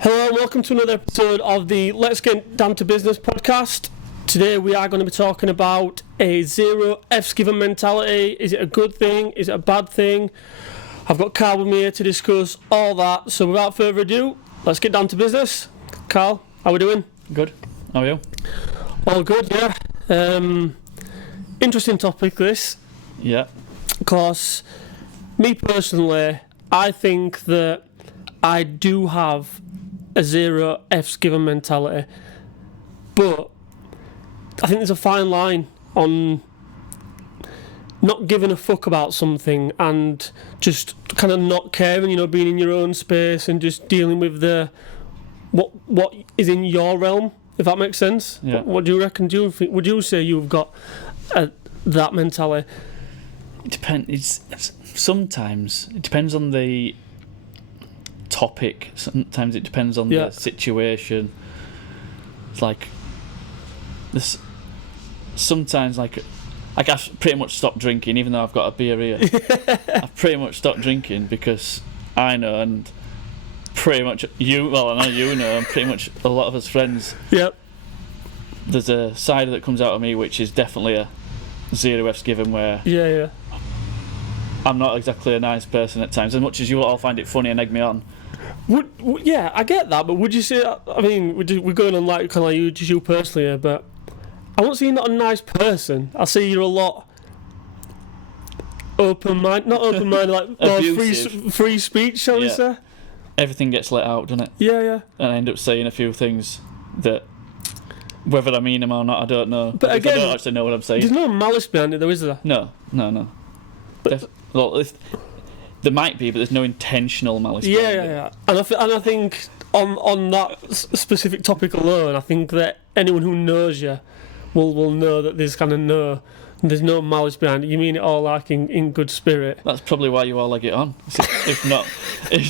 Hello and welcome to another episode of the Let's Get Down to Business podcast. Today we are going to be talking about a zero F's given mentality. Is it a good thing? Is it a bad thing? I've got Carl with me here to discuss all that. So without further ado, let's get down to business. Carl, how are we doing? Good. How are you? All good, yeah. Interesting topic this. Yeah. Because me personally, I think that I do have a zero F's given mentality, but I think there's a fine line on not giving a fuck about something and just kind of not caring, being in your own space and just dealing with what is in your realm, if that makes sense. Yeah. What do you reckon? Would you say you've got that mentality? It depends. Sometimes it depends on the topic. Sometimes it depends on the situation. It's like this. Sometimes I've pretty much stopped drinking, even though I've got a beer here. I've pretty much stopped drinking because I know, and pretty much you. Well, I know you know, and pretty much a lot of us friends. Yep. There's a side that comes out of me which is definitely a zero F's given, where Yeah. I'm not exactly a nice person at times, as much as you all find it funny and egg me on. Yeah, I get that, but would you say? I mean, we're going on like kind of like you personally here, but I won't say you're not a nice person. I say you're a lot open-minded, not open-minded, like more free speech, shall we say? Everything gets let out, doesn't it? Yeah. And I end up saying a few things that, whether I mean them or not, I don't know. But again, I don't actually know what I'm saying. There's no malice behind it, though, is there? No. But There might be, but there's no intentional malice. Yeah. And I think on that specific topic alone, I think that anyone who knows you will know that there's no malice behind it. You mean it all like in good spirit. That's probably why you all leg it on. If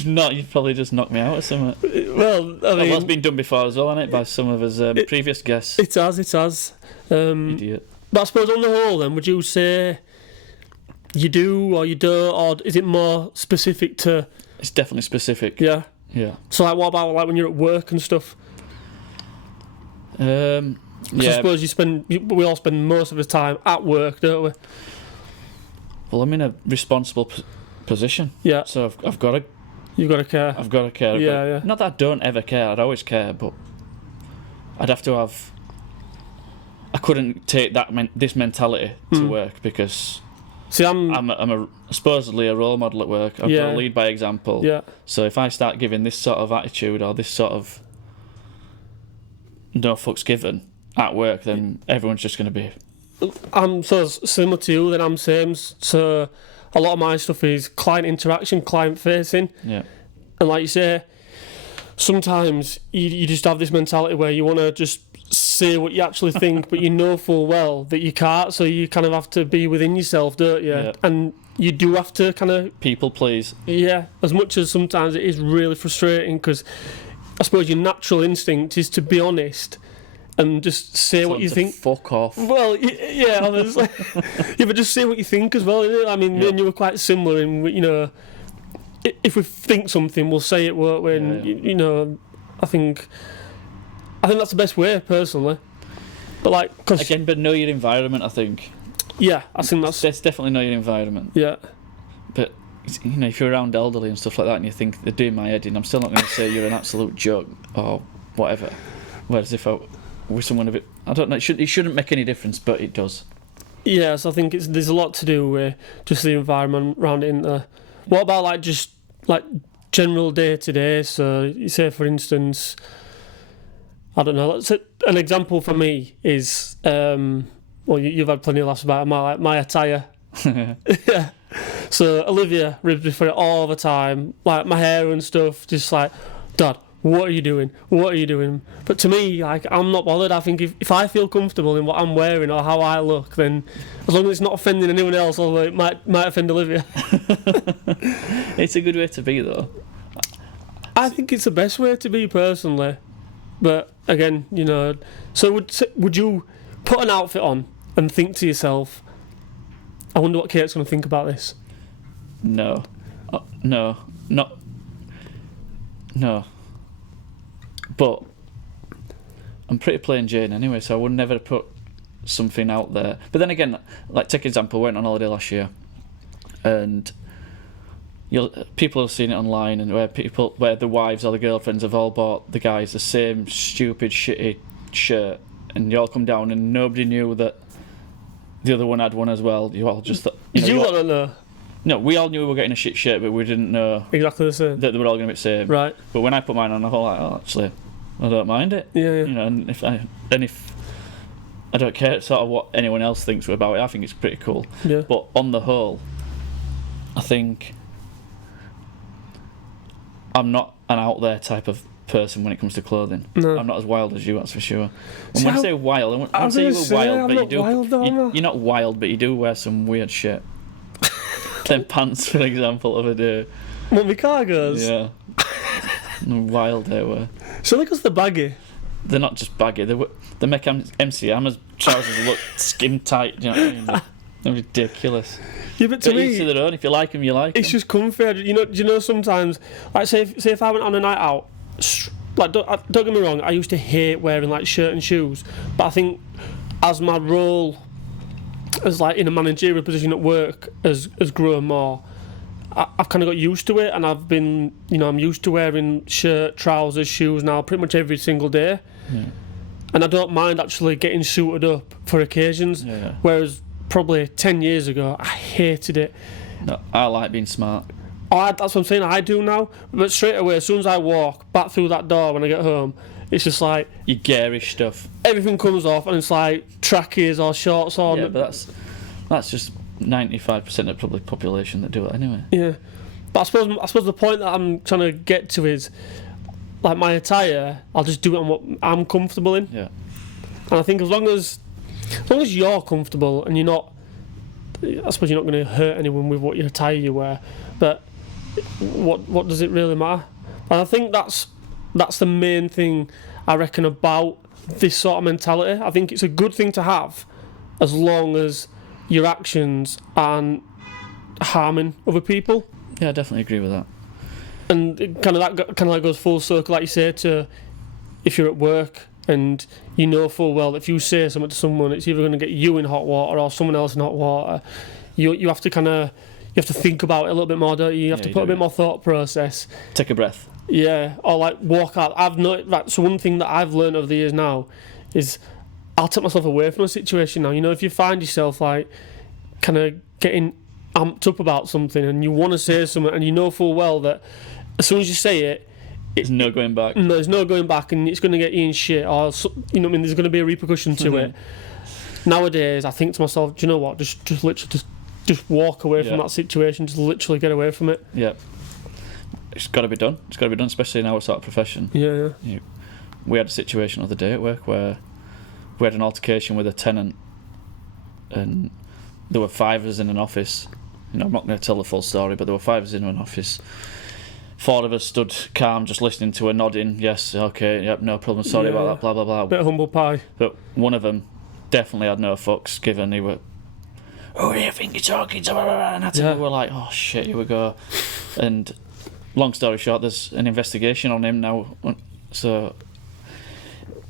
not, you'd probably just knock me out or something. Well, I mean, that's been done before as well, hasn't it, by some of us previous guests. It has. Idiot. But I suppose on the whole, then, would you say you do or you don't, or is it more specific to? It's definitely specific. Yeah. So, like, what about like when you're at work and stuff? I suppose we all spend most of the time at work, don't we? Well, I'm in a responsible position. Yeah. So I've got to. You've got to care. I've got to care. Yeah. Not that I don't ever care. I'd always care, but I'd have to have. I couldn't take this mentality to work because. See, I'm supposedly a role model at work. I've got to lead by example. Yeah. So if I start giving this sort of attitude or this sort of no fucks given at work, then everyone's just going to be. I'm so similar to you. Then I'm same. So a lot of my stuff is client interaction, client facing. Yeah. And like you say, sometimes you just have this mentality where you want to just say what you actually think, but you know full well that you can't, so you kind of have to be within yourself, don't you? Yeah. And you do have to kind of people please. Yeah, as much as sometimes it is really frustrating, because I suppose your natural instinct is to be honest and just say what you think. Fuck off. Well, yeah, honestly. Yeah, but just say what you think as well, innit? I mean, me and you were quite similar in, if we think something, we'll say it, won't we? And, I think that's the best way, personally. But but know your environment, I think. Yeah, I think that's definitely know your environment. Yeah. But if you're around elderly and stuff like that, and you think they're doing my head in, I'm still not going to say you're an absolute joke or whatever. Whereas if I were someone a bit, I don't know, it shouldn't make any difference, but it does. Yes, I think there's a lot to do with just the environment around it in there. What about just general day to day? So you say, for instance, I don't know. An example for me is, you've had plenty of laughs about it, my attire. Yeah. So Olivia ribs me for it all the time, like my hair and stuff. Just like, Dad, what are you doing? What are you doing? But to me, I'm not bothered. I think if I feel comfortable in what I'm wearing or how I look, then as long as it's not offending anyone else, although it might offend Olivia. It's a good way to be, though. I think it's the best way to be, personally. But again, so would you put an outfit on and think to yourself, I wonder what Kate's going to think about this? No. No. But I'm pretty plain Jane anyway, so I would never put something out there. But then again, like take example, I went on holiday last year, and people have seen it online, and where the wives or the girlfriends have all bought the guys the same stupid shitty shirt, and you all come down and nobody knew that the other one had one as well. You all just thought, you want to know? No, we all knew we were getting a shit shirt, but we didn't know exactly the same that they were all going to be the same. Right. But when I put mine on, I thought, like, oh, actually, I don't mind it. Yeah. And if I don't care sort of what anyone else thinks about it, I think it's pretty cool. Yeah. But on the whole, I think I'm not an out there type of person when it comes to clothing. No. I'm not as wild as you, that's for sure. And See, when I say wild, I wouldn't say you were wild, but you're not wild, but you do wear some weird shit. Them pants, for example, of a day. What, my cargos? Yeah. Wild they were. So because they're baggy. They're not just baggy. They make MC Hammer's trousers look skin tight. Do you know what I mean? They're ridiculous. Yeah, but to me, each to their own. If you like them, you like them. It's just comfy. Do you know sometimes, like say if I went on a night out, like don't get me wrong, I used to hate wearing like shirt and shoes, but I think as my role as like in a managerial position at work has grown more, I've kind of got used to it, and I've been, I'm used to wearing shirt, trousers, shoes now pretty much every single day. Yeah. And I don't mind actually getting suited up for occasions. Yeah. Whereas probably 10 years ago, I hated it. No, I like being smart. That's what I'm saying, I do now. But straight away, as soon as I walk back through that door when I get home, it's just like... Your garish stuff. Everything comes off, and it's like trackies or shorts on. Yeah, but that's just 95% of the public population that do it anyway. Yeah. But I suppose the point that I'm trying to get to is, like, my attire, I'll just do it on what I'm comfortable in. Yeah. And I think as long as you're comfortable and you're not... I suppose you're not going to hurt anyone with what your attire you wear, but what does it really matter? And I think that's the main thing I reckon about this sort of mentality. I think it's a good thing to have, as long as your actions aren't harming other people. Yeah, I definitely agree with that. And it kind of like goes full circle, like you say, to if you're at work and you know full well that if you say something to someone, it's either going to get you in hot water or someone else in hot water. You have to think about it a little bit more, don't you? You have to put a bit more thought process. Take a breath. Yeah, or like walk out. So one thing that I've learned over the years now is I'll take myself away from a situation now. If you find yourself like kind of getting amped up about something and you want to say something and you know full well that as soon as you say it, there's no going back. No, there's no going back, and it's going to get you in shit, or there's going to be a repercussion to it. Nowadays, I think to myself, do you know what? Just literally just walk away from that situation. Just literally get away from it. Yeah. It's got to be done. It's got to be done, especially in our sort of profession. Yeah. We had a situation the other day at work where we had an altercation with a tenant, and there were 5 of us in an office. I'm not going to tell the full story, but there were 5 of us in an office. 4 of us stood calm, just listening to her, nodding, yes, okay, yep, no problem, sorry about that, blah, blah, blah. Bit of humble pie. But one of them definitely had no fucks given. He were, who do you think you're talking to? And we were like, oh shit, here we go. And long story short, there's an investigation on him now. So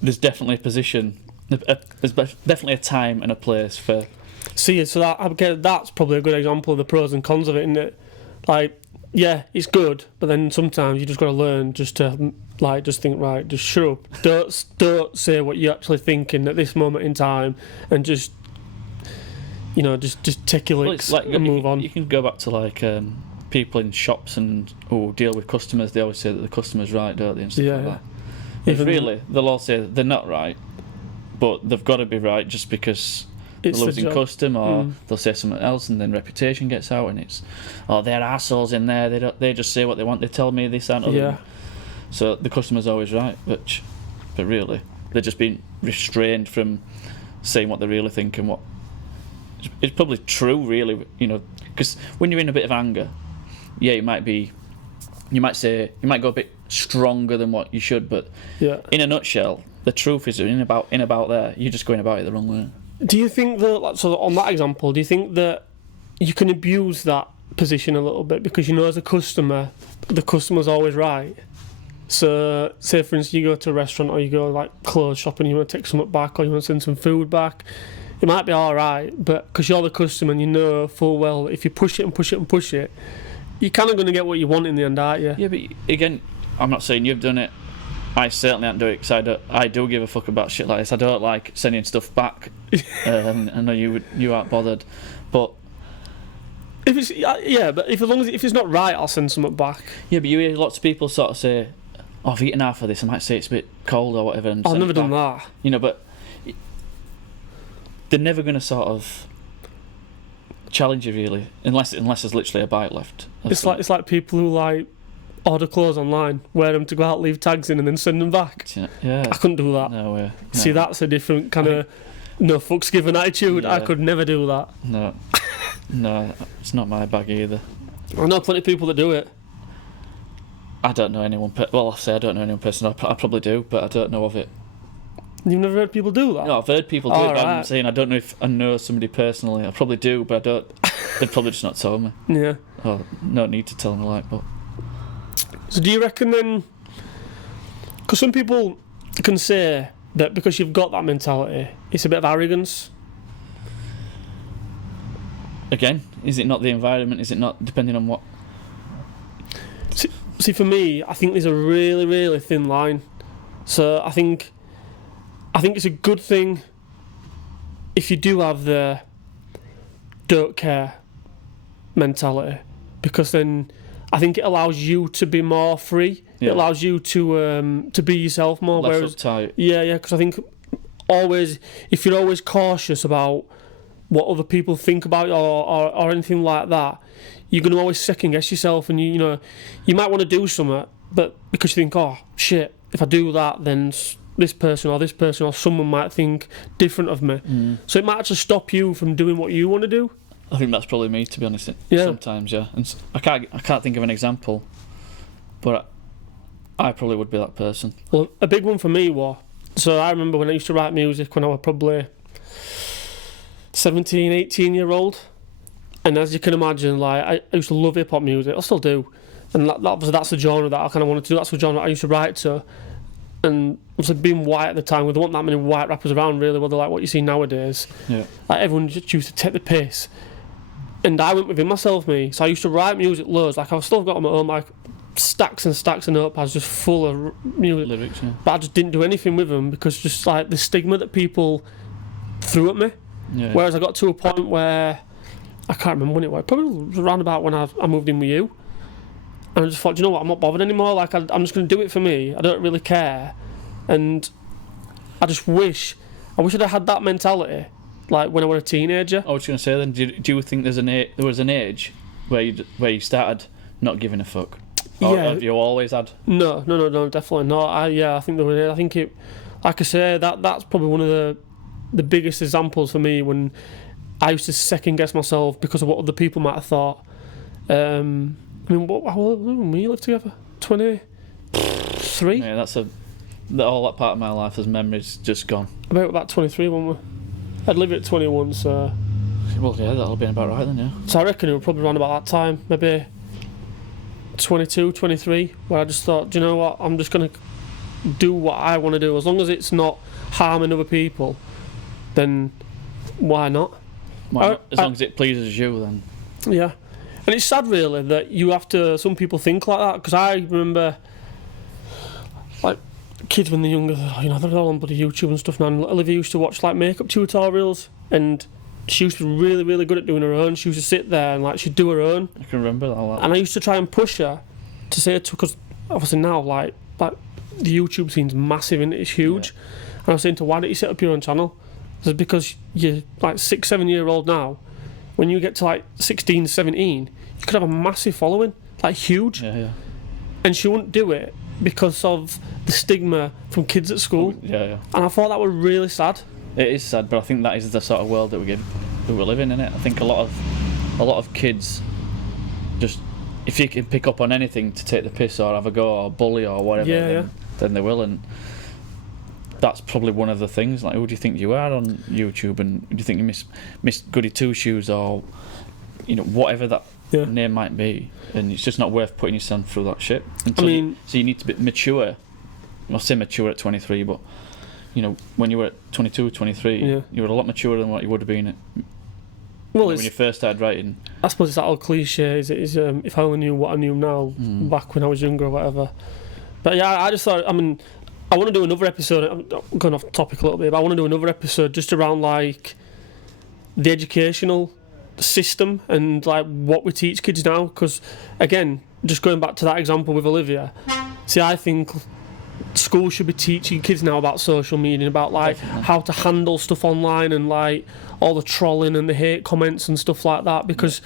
there's definitely a position, there's definitely a time and a place for... See, so that's probably a good example of the pros and cons of it, isn't it? Like, yeah, it's good, but then sometimes you just got to learn just to just think, right, just shut up. Don't say what you're actually thinking at this moment in time, and just take your licks and move on. You can go back to people in shops and who deal with customers. They always say that the customer's right, don't they? And stuff like that. If really, they'll all say they're not right, but they've got to be right just because they're losing custom, or they'll say something else, and then reputation gets out, and it's, they're assholes in there. They just say what they want. They tell me this and other. Yeah. So the customer's always right, but really they're just being restrained from saying what they really think and what. It's probably true, really, because when you're in a bit of anger, you might go a bit stronger than what you should, but in a nutshell, the truth is in about there. You're just going about it the wrong way. Do you think that, so on that example, do you think that you can abuse that position a little bit because as a customer, the customer's always right? So, say for instance, you go to a restaurant or you go like clothes shopping, you want to take something back or you want to send some food back. It might be alright, but because you're the customer and you know full well if you push it and push it and push it, you're kind of going to get what you want in the end, aren't you? Yeah, but again, I'm not saying you've done it. I certainly don't do it because I do give a fuck about shit like this. I don't like sending stuff back. I know you aren't bothered, but if it's but if as long as if it's not right, I'll send something back. Yeah, but you hear lots of people sort of say, "Oh, I've eaten half of this. I might say it's a bit cold or whatever." And I've never done that. You know, but they're never going to sort of challenge you really, unless there's literally a bite left. It's like people who like order clothes online, wear them to go out, leave tags in, and then send them back. Yeah, I couldn't do that. No way. No. See, that's a different kind of no fucks given attitude. Yeah. I could never do that. No, no, it's not my bag either. I know plenty of people that do it. I don't know anyone. Well, I say I don't know anyone personally. I probably do, but I don't know of it. You've never heard people do that? No, I've heard people do it, but I'm saying I don't know if I know somebody personally. I probably do, but I don't. They've probably just not told me. Yeah. Oh, no need to tell me, like, but. So do you reckon then? Because some people can say that because you've got that mentality, it's a bit of arrogance. Again, is it not the environment? Is it not depending on what? See, for me, I think there's a really, really thin line. So I think it's a good thing if you do have the don't care mentality, because then I think it allows you to be more free. Yeah. It allows you to be yourself more. Less uptight. Yeah, because I think if you're always cautious about what other people think about you or anything like that, you're going to always second guess yourself, and you might want to do something, but because you think, oh shit, if I do that, then this person or someone might think different of me. So it might actually stop you from doing what you want to do. I think that's probably me, to be honest. Yeah. Sometimes, yeah. And I can't think of an example, but I probably would be that person. Well, a big one for me was, so I remember when I used to write music when I was probably 17, 18-year-old, and as you can imagine, like I used to love hip hop music. I still do, and that's the genre that I kind of wanted to do. That's the genre I used to write to. And obviously being white at the time, there weren't that many white rappers around really, were they, like what you see nowadays. Yeah. Like everyone just used to take the piss. And I went within myself, so I used to write music loads. Like I've still got on my own like stacks and stacks of notepads just full of music. Lyrics, yeah. But I just didn't do anything with them because just like the stigma that people threw at me. Yeah. Whereas I got to a point where I can't remember when it was. Probably around about when I moved in with you. And I just thought, you know what, I'm not bothered anymore. Like I'm just going to do it for me. I don't really care. And I just wish I'd have had that mentality, like when I was a teenager. I was going to say then, do you think there was an age where you started not giving a fuck? Or have you always had? No, definitely not. I think there was. I think it, like I say, that's probably one of the biggest examples for me when I used to second guess myself because of what other people might have thought. I mean, how old were we lived together? 23? Yeah, all that part of my life as memories just gone. About 23, weren't we? I'd live at 21, so... Well, yeah, that'll be about right then, yeah. So I reckon it was probably around about that time, maybe 22, 23, where I just thought, do you know what, I'm just going to do what I want to do. As long as it's not harming other people, then why not? As long as it pleases you, then. Yeah. And it's sad, really, that you have to... Some people think like that, because I remember, like, kids when they're younger, they're all on bloody YouTube and stuff now. And Olivia used to watch, like, makeup tutorials, and she used to be really, really good at doing her own. She used to sit there and, like, she'd do her own. I can remember all that. And I used to try and push her to say to... Because, obviously, now, like the YouTube scene's massive and it's huge. Yeah. And I was saying to her, why don't you set up your own channel? It's because you're, like, 6-7-year-old now. When you get to, like, 16, 17... you could have a massive following, like huge. Yeah. And she wouldn't do it because of the stigma from kids at school. Yeah. And I thought that was really sad. It is sad, but I think that is the sort of world that we're living in. I think a lot of kids just, if you can pick up on anything to take the piss or have a go or bully or whatever, then they will. And that's probably one of the things. Like, who do you think you are on YouTube? And do you think you miss Goody Two Shoes or whatever that name might be, and it's just not worth putting yourself through that shit. I mean, so you need to be mature. I'll say mature at 23, but when you were at 22, 23, you were a lot maturer than what you would have been when you first started writing. I suppose it's that old cliche, if I only knew what I knew now back when I was younger or whatever. But yeah, I just thought, I want to do another episode. I'm going off topic a little bit, but I want to do another episode just around like the educational system and like what we teach kids now. Because again, just going back to that example with Olivia, I think school should be teaching kids now about social media, about like how to handle stuff online and like all the trolling and the hate comments and stuff like that, because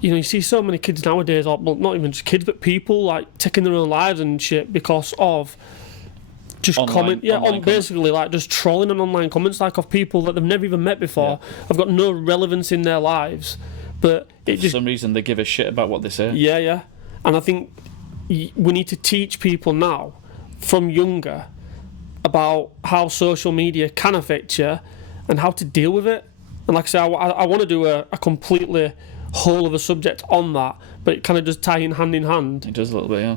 you see so many kids nowadays, or well, not even just kids but people like taking their own lives and shit because of just basically like just trolling and online comments like of people that they've never even met before, have got no relevance in their lives, but for some reason they give a shit about what they say. And I think we need to teach people now from younger about how social media can affect you and how to deal with it. And like I say, I want to do a completely whole of a subject on that, but it kind of does tie in hand. It does a little bit, yeah.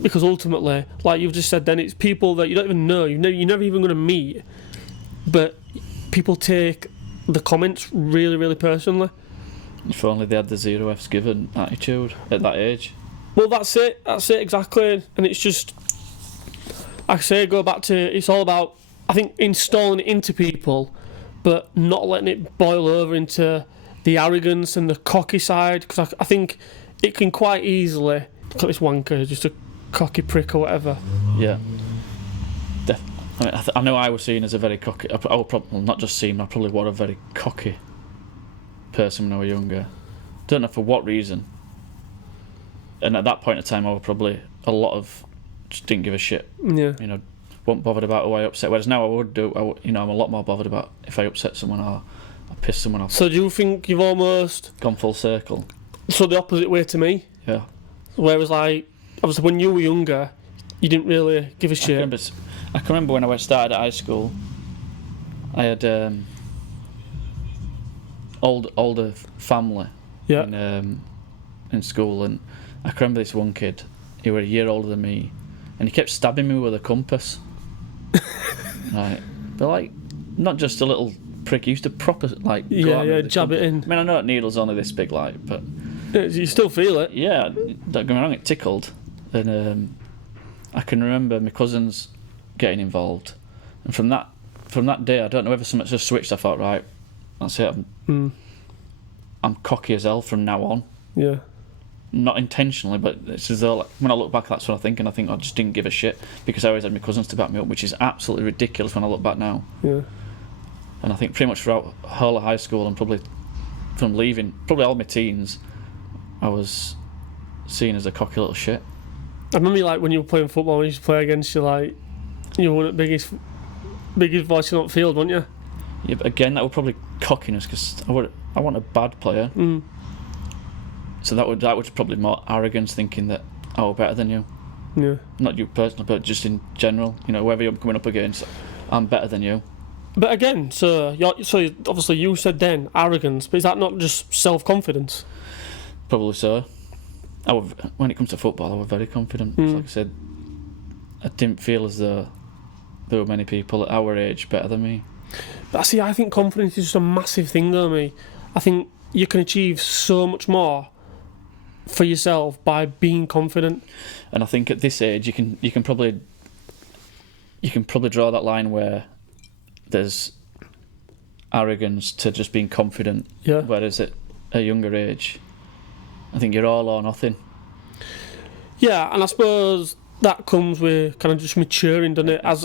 Because ultimately, like you've just said then, it's people that you don't even know, you're never even going to meet, but people take the comments really, really personally. If only they had the zero F's given attitude at that age. Well, that's it exactly. And it's just, like I say, go back to, it's all about, I think, installing it into people, but not letting it boil over into the arrogance and the cocky side, because I think it can quite easily, look at this wanker, just a cocky prick or whatever. Yeah. I know I was seen as a very cocky, I probably, not just seen, I probably was a very cocky person when I was younger. Don't know for what reason. And at that point in time, I was probably just didn't give a shit. Yeah. Wasn't bothered about who I upset. Whereas now I would do. I'm a lot more bothered about if I upset someone or I piss someone off. So do you think you've almost gone full circle? So the opposite way to me. Yeah. Whereas like obviously when you were younger, you didn't really give a shit. I can remember when I started at high school, I had older family. Yeah. In school, and I can remember this one kid. He was a year older than me, and he kept stabbing me with a compass. Right, but like not just a little prick. He used to proper like jab it in. I mean, I know that needle's only this big, like, but you still feel it. Yeah, don't get me wrong, it tickled, and I can remember my cousins getting involved, and from that day, I don't know whether something just switched. I thought, right, that's it. I'm cocky as hell from now on. Yeah. Not intentionally, but it's as though, like, when I look back, that's what I think, and I think I just didn't give a shit because I always had my cousins to back me up, which is absolutely ridiculous when I look back now. Yeah. And I think pretty much throughout the whole of high school and probably from leaving, probably all my teens, I was seen as a cocky little shit. I remember like when you were playing football, when you used to play against you, like you were the biggest voice in the field, weren't you? Yeah, but again, that was probably cockiness because I want a bad player. So that would probably more arrogance, thinking that we're better than you. Yeah. Not you personally, but just in general. Whoever you're coming up against, I'm better than you. But again, so obviously you said then arrogance, but is that not just self-confidence? Probably so. When it comes to football, I was very confident. Like I said, I didn't feel as though there were many people at our age better than me. But see, I think confidence is just a massive thing, though. I think you can achieve so much more for yourself by being confident. And I think at this age, you can probably draw that line where there's arrogance to just being confident. Yeah. Whereas at a younger age, I think you're all or nothing. Yeah, and I suppose that comes with kind of just maturing, doesn't it? As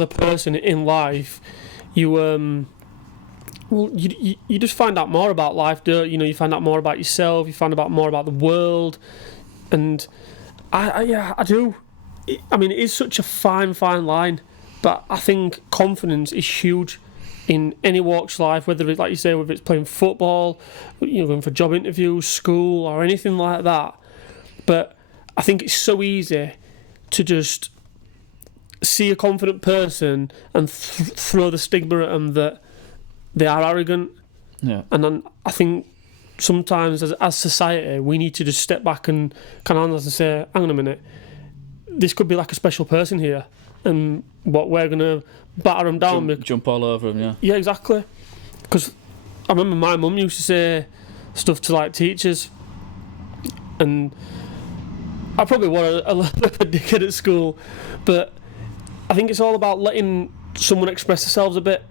a person in life, you you just find out more about life, don't you? You find out more about yourself. You find out more about the world, and I do. I mean, it is such a fine line, but I think confidence is huge in any walks of life, whether it's, like you say, whether it's playing football, going for job interviews, school, or anything like that. But I think it's so easy to just see a confident person and throw the stigma at them that they are arrogant. Yeah. And then I think sometimes as society we need to just step back and kind of analyse and say, hang on a minute, this could be like a special person here, and what we're gonna batter them down, jump all over them, yeah. Yeah, exactly. Because I remember my mum used to say stuff to like teachers, and I probably was a little bit of a dickhead at school, but I think it's all about letting someone express themselves a bit.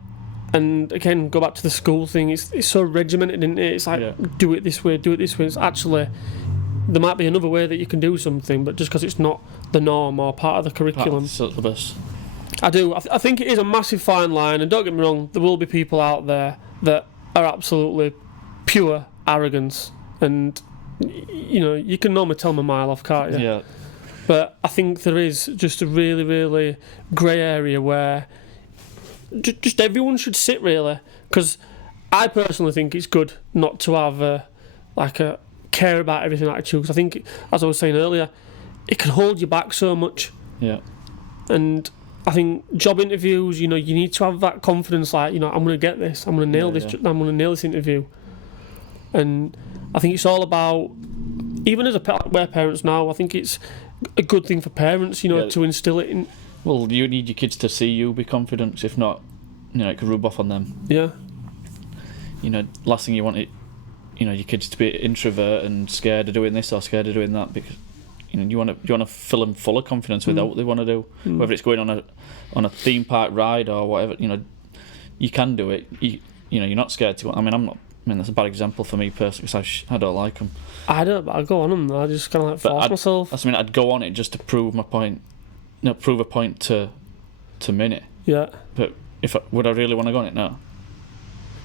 And again, go back to the school thing. It's so regimented, isn't it? It's like do it this way, do it this way. It's actually there might be another way that you can do something, but just because it's not the norm or part of the curriculum. Syllabus. I do. I think it is a massive fine line, and don't get me wrong, there will be people out there that are absolutely pure arrogance, and you know you can normally tell them a mile off, can't you? Yeah. But I think there is just a really, really grey area where just everyone should sit, really, because I personally think it's good not to have a care about everything attitude, because I think, as I was saying earlier, it can hold you back so much. Yeah. And I think job interviews, you know, you need to have that confidence, like, you know, I'm going to get this, I'm going to nail this, I'm going to nail this interview. And I think it's all about, even as we're parents now, I think it's a good thing for parents, you know, to instill it in. Well, you need your kids to see you be confident. If not, you know, it could rub off on them. Yeah. You know, last thing you want your kids to be introvert and scared of doing this or scared of doing that, because you know you want to fill them full of confidence with what they want to do, whether it's going on a theme park ride or whatever. You know, you can do it. You know, you're not scared to go. I mean, that's a bad example for me personally, because I don't like them. I don't. But I go on them. I just kind of like force myself. That's, I mean, I'd go on it just to prove my point. No, prove a point to Minnie. Yeah. But would I really want to go on it? No.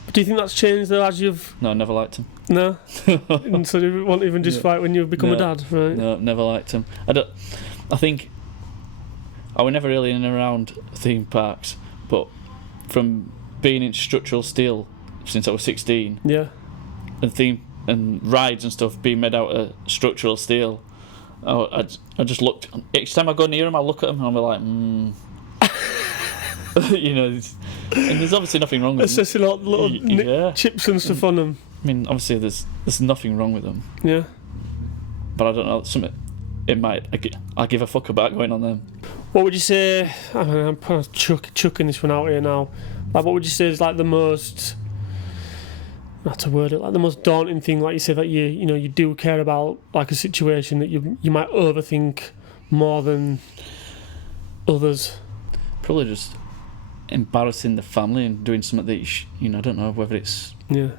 But do you think that's changed though as you've? No, I never liked him. No. And so you won't even just fight when you become a dad, right? No, never liked him. I think I was never really in and around theme parks, but from being in structural steel since I was 16. Yeah. And rides and stuff being made out of structural steel. I just looked. Each time I go near them, I look at them and I'm like, you know, and there's obviously nothing wrong with them. It's just little chips and stuff on them. I mean, obviously there's nothing wrong with them. Yeah. But I don't know, I give a fuck about going on them. What would you say? I mean, I'm kind of chucking this one out here now. Like, what would you say is like the most? Not to word it, like the most daunting thing, like you say, that you do care about, like a situation that you might overthink more than others. Probably just embarrassing the family and doing something that I don't know whether it's. Yeah.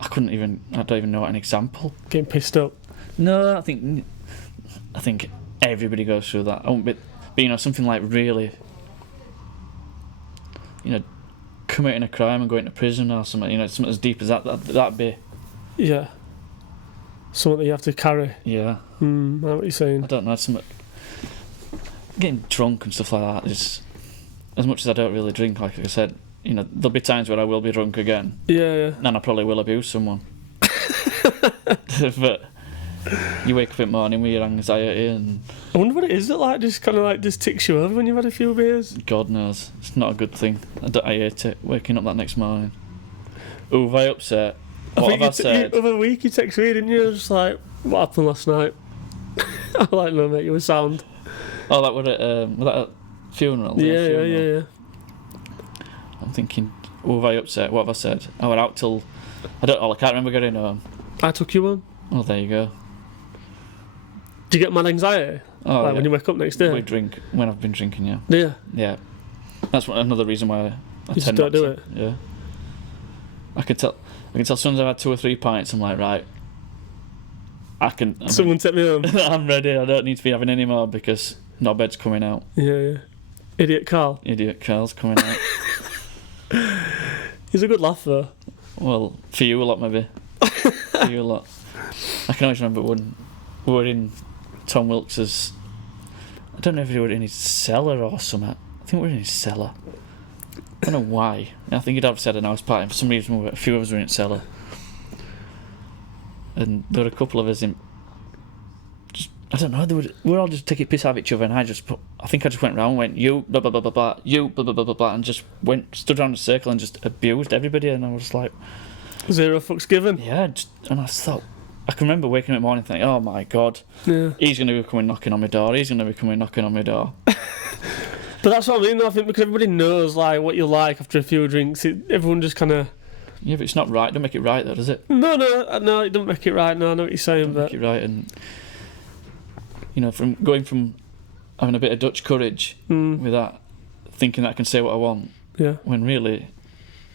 I don't even know an example. Getting pissed up. No, I think everybody goes through that. But something like really, committing a crime and going to prison or something, something as deep as that'd be. Yeah. Something that you have to carry. Yeah. I know what you're saying. I don't know, something. Getting drunk and stuff like that is, as much as I don't really drink, like I said, there'll be times where I will be drunk again. Yeah. And I probably will abuse someone. But you wake up in the morning with your anxiety and... I wonder what it is that just ticks you over when you've had a few beers. God knows. It's not a good thing. I hate it, waking up that next morning. Ooh, have I upset? What have I said? Over the week you text me, didn't you? Just like, what happened last night? I'm like, no mate, you were sound. Oh, that was that a funeral? Yeah. I'm thinking, oh, have I upset? What have I said? I went out till... I can't remember getting home. I took you on. Oh, there you go. Do you get mad anxiety? Oh, when you wake up next day? We drink when I've been drinking, yeah. Yeah. Yeah. That's another reason why I you tend just don't not do to. it. Yeah. I can tell as soon as I've had 2 or 3 pints, I'm like, right. Someone take me home. I'm ready. I don't need to be having any more because knobhead's coming out. Yeah. Idiot Carl's coming out. He's a good laugh though. Well, for you a lot maybe. For you a lot. I can always remember when we were in Tom Wilkes's... I don't know if we were in his cellar or something. I think we were in his cellar. I don't know why. I think he'd have said an house party. For some reason, a few of us were in his cellar. And there were a couple of us in... I don't know, we were all just taking piss out of each other, and I think I just went round and went, you, blah, blah, blah, blah, blah, you, blah, blah, blah, blah, blah, and just stood around in a circle and just abused everybody, and I was like... Zero fucks given. Yeah, and I thought, I can remember waking up in the morning thinking, oh my God, he's going to be coming knocking on my door, But that's what I mean, I think, because everybody knows like what you like after a few drinks, everyone just kind of... Yeah, but it's not right, don't make it right though, does it? No, it don't make it right, no, I know what you're saying, but... Make it right, and, you know, from going from having a bit of Dutch courage with that, thinking that I can say what I want, when really...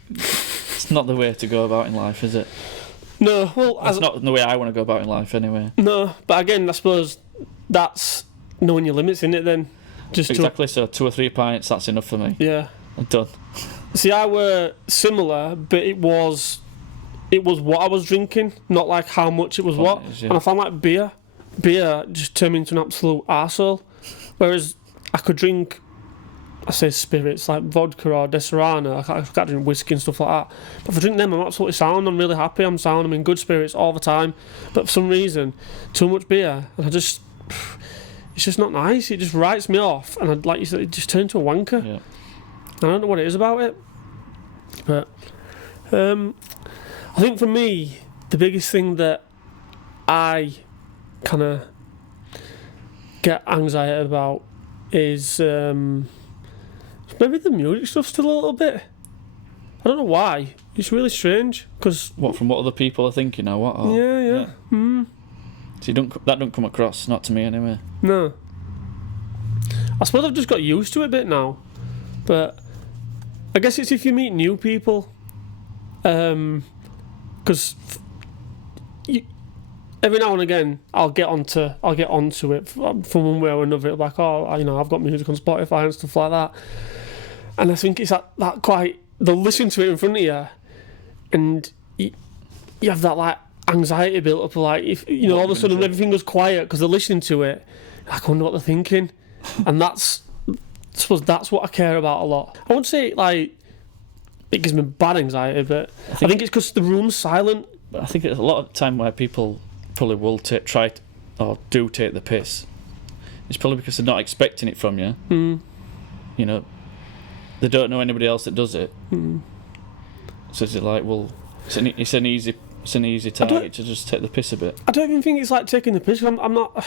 It's not the way to go about in life, is it? No, well... It's not the way I want to go about in life, anyway. No, but again, I suppose that's knowing your limits, isn't it, then? Just exactly, so 2 or 3 pints, that's enough for me. Yeah. I'm done. See, I were similar, but it was what I was drinking, not like how much it was what. And I found like beer just turned me into an absolute arsehole. Whereas I could drink... I say spirits like vodka or Deserrano. I can't drink whiskey and stuff like that. But if I drink them, I'm absolutely sound. I'm really happy. I'm sound. I'm in good spirits all the time. But for some reason, too much beer, and it's just not nice. It just writes me off, and like you said, it just turns into a wanker. Yeah. I don't know what it is about it, but I think for me, the biggest thing that I kind of get anxiety about is. Maybe the music stuff still a little bit. I don't know why. It's really strange. Cause from what other people are thinking or what? Or, yeah. So that don't come across, not to me anyway. No. I suppose I've just got used to it a bit now. But I guess it's if you meet new people. Because every now and again I'll get onto it from one way or another. Like, I've got music on Spotify and stuff like that. And I think it's that quite... They'll listen to it in front of you, and you have that, like, anxiety built up. Like, if all of a sudden everything goes quiet because they're listening to it, I wonder what they're thinking. And I suppose that's what I care about a lot. I won't say, like, it gives me bad anxiety, but I think it's because the room's silent. I think there's a lot of time where people probably will do take the piss. It's probably because they're not expecting it from you. You know, they don't know anybody else that does it. So it's like, well, it's an easy target to just take the piss a bit. I don't even think it's like taking the piss. I'm not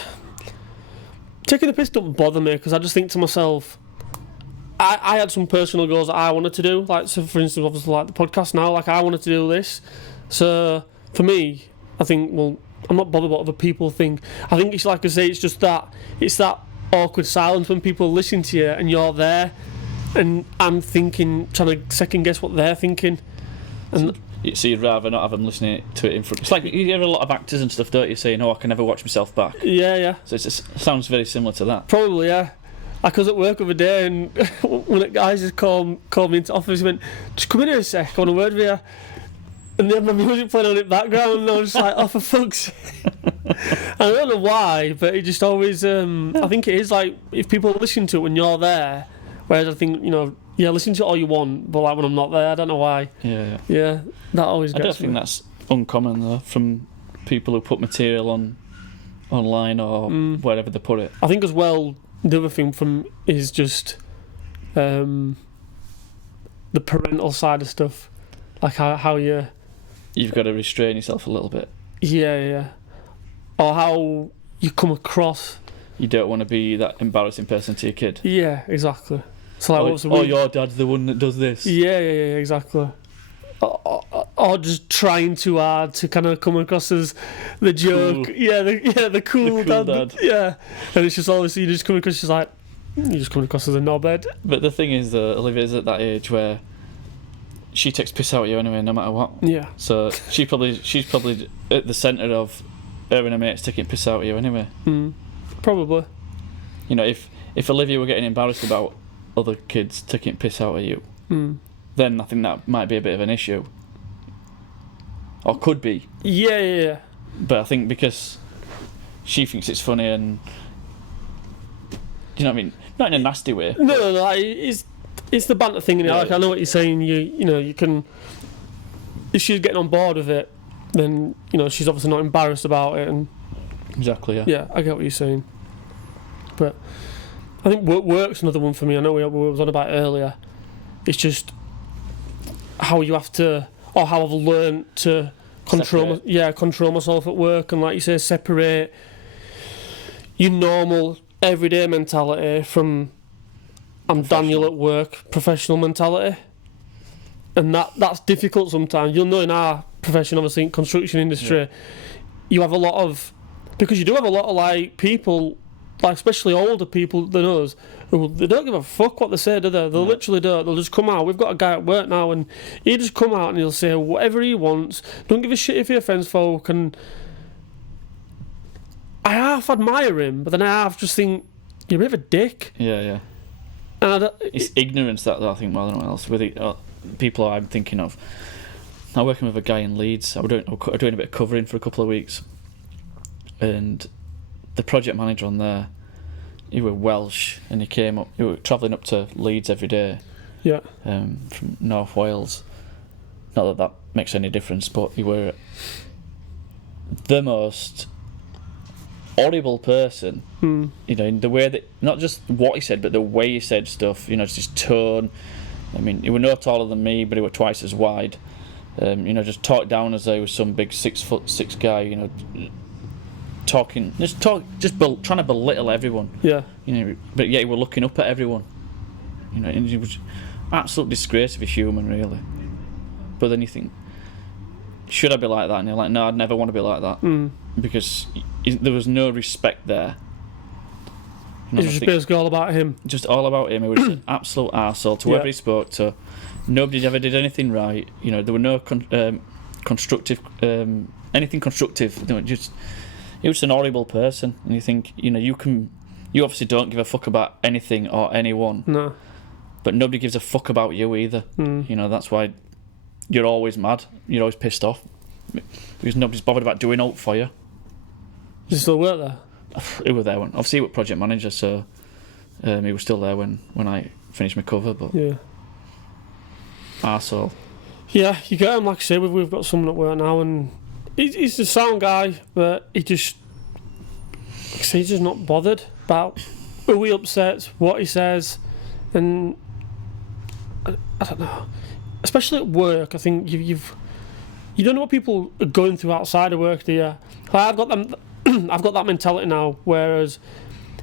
taking the piss. Don't bother me, because I just think to myself, I had some personal goals that I wanted to do. Like, so for instance, obviously, like the podcast now. Like, I wanted to do this. So for me, I think, well, I'm not bothered what other people think. I think it's like I say, it's just that awkward silence when people listen to you and you're there, and I'm trying to second guess what they're thinking. And so you'd rather not have them listening to it in front. It's like you hear a lot of actors and stuff, don't you, saying, "Oh, I can never watch myself back." Yeah. So it sounds very similar to that. Probably, yeah. I was at work the other day, and one of the guys just called me into office. He went, "Just come in here a sec, I want a word with you." And they had my music playing on in the background, and I was just like, "Oh, for fuck's sake." I don't know why, but it just always... I think it is like, if people listen to it when you're there, whereas I think, listen to it all you want, but like when I'm not there, I don't know why. Yeah. Yeah, that always gets I don't think that's uncommon, though, from people who put material online or wherever they put it. I think as well, the other thing is just the parental side of stuff. Like how you've got to restrain yourself a little bit. Yeah. Or how you come across. You don't want to be that embarrassing person to your kid. Yeah, exactly. So like, your dad's the one that does this. Yeah, exactly. Or just trying too hard to kind of come across as the joke. Cool. The cool dad. Yeah, and it's just obviously you're just coming across as a knobhead. But the thing is, Olivia's at that age where she takes piss out of you anyway, no matter what. Yeah. So she's probably at the centre of her and her mates taking piss out of you anyway. Probably. If Olivia were getting embarrassed about other kids taking piss out of you, then I think that might be a bit of an issue. Or could be. Yeah. But I think because she thinks it's funny and... You know what I mean? Not in a nasty way. No, it's the banter thing, innit? Like, I know what you're saying. You can... If she's getting on board with it, then, she's obviously not embarrassed about it. And exactly, yeah. Yeah, I get what you're saying. But I think work's another one for me. I know we was on about it earlier. It's just how you have to or how I've learned to control myself at work, and like you say, separate your normal everyday mentality from I'm Daniel at work professional mentality. And that's difficult sometimes. You'll know in our profession, obviously in construction industry, you have a lot of, because you do have a lot of like people, like especially older people than us, who they don't give a fuck what they say, do they? They literally don't. They'll just come out. We've got a guy at work now, and he'll just come out and he'll say whatever he wants. Don't give a shit if he offends folk. And I half admire him, but then I half just think you're a bit of a dick. Yeah. And it's ignorance that I think more than anything else. With it, people I'm thinking of. I'm working with a guy in Leeds. I'm doing a bit of covering for a couple of weeks, and the project manager on there, he was Welsh, and he were travelling up to Leeds every day. Yeah. From North Wales. Not that makes any difference, but he were the most horrible person. You know, in the way that, not just what he said, but the way he said stuff. You know, just his tone. I mean, he was no taller than me, but he was twice as wide. You know, just talked down as though he was some big 6'6" guy. You know, trying to belittle everyone. Yeah. You know, but yet he was looking up at everyone. You know, and he was absolute disgrace of a human, really. But then you think, should I be like that? And you're like, no, I'd never want to be like that, because there was no respect there. You know, it's just basically all about him. Just all about him. He was an absolute arsehole to whoever he spoke to. Nobody ever did anything right. You know, there were no constructive, anything constructive. You know, he was an horrible person. And you think, you know, you obviously don't give a fuck about anything or anyone. No. But nobody gives a fuck about you either. You know, that's why you're always mad. You're always pissed off. Because nobody's bothered about doing out for you. Does he still work there? He was there when, obviously he was project manager, so he was still there when I finished my cover, but arsehole. Yeah, you get him, like I say, we've got someone at work now, and he's a sound guy, but he's just not bothered about who he upsets, what he says, and I don't know. Especially at work, I think you don't know what people are going through outside of work, do you? Like, I've got that mentality now. Whereas,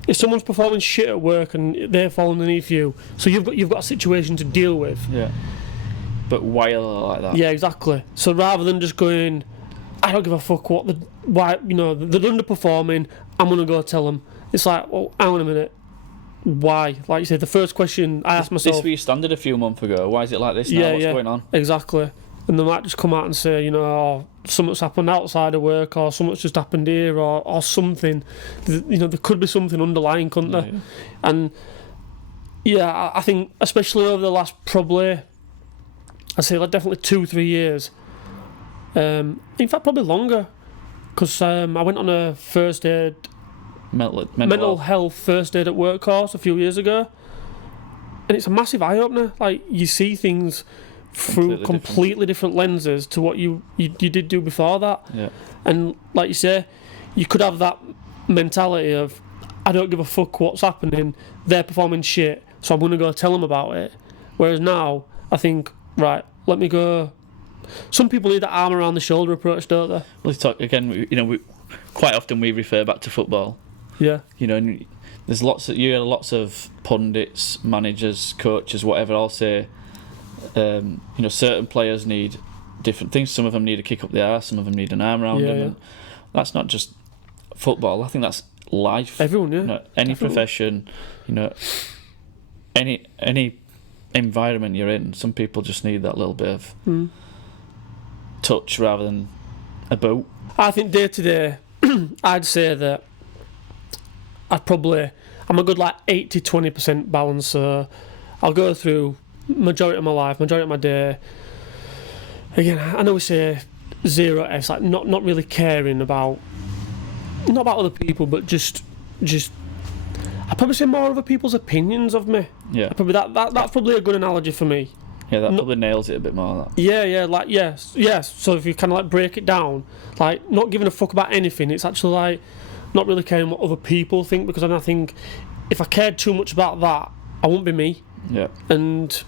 if someone's performing shit at work and they're falling underneath you, so you've got a situation to deal with. Yeah. But why are they like that? Yeah, exactly. So rather than just going, I don't give a fuck why they're underperforming, I'm gonna go tell them. It's like, well, hang on a minute. Why? Like you said, the first question I asked myself. This was your standard a few months ago. Why is it like this now? What's going on? Exactly. And they might just come out and say, you know, oh, something's happened outside of work, or something's just happened here, or something. You know, there could be something underlying, couldn't there? Yeah. And yeah, I think especially over the last probably, I'd say like definitely 2-3 years. In fact, probably longer, because I went on a first aid, mental health first aid at work course a few years ago, and it's a massive eye opener. Like, you see things through completely different lenses to what you did do before that. Yeah. And like you say, you could have that mentality of, I don't give a fuck what's happening, they're performing shit, so I'm going to go tell them about it. Whereas now, I think, right, let me go. Some people need that arm around the shoulder approach, don't they? Let's talk again. You know, quite often we refer back to football. Yeah. You know, and there's lots of pundits, managers, coaches, whatever. All say, you know, certain players need different things. Some of them need a kick up the arse. Some of them need an arm around them. And that's not just football. I think that's life. Everyone, yeah. You know, any profession. You know, any environment you're in. Some people just need that little bit of touch rather than a boot. I think day to day, I'd say that I'm a good like 80-20% balance. So I'll go through majority of my life, majority of my day. Again, I know we say 0 like not really caring about, not about other people, but just I'd probably say more other people's opinions of me. Yeah. That's probably a good analogy for me. Yeah, that probably nails it a bit more. That. Yeah, like yes. So if you kind of like break it down, like not giving a fuck about anything, it's actually like not really caring what other people think, because I think if I cared too much about that, I wouldn't be me. Yeah. And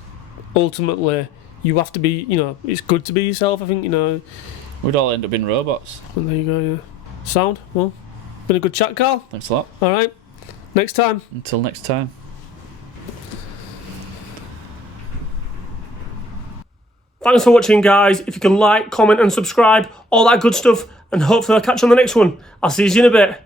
ultimately, you have to be, it's good to be yourself. I think, We'd all end up being robots. Well, there you go. Yeah. Sound. Well, been a good chat, Carl. Thanks a lot. All right. Next time. Until next time. Thanks for watching, guys. If you can like, comment and subscribe, all that good stuff, and hopefully I'll catch you on the next one. I'll see you in a bit.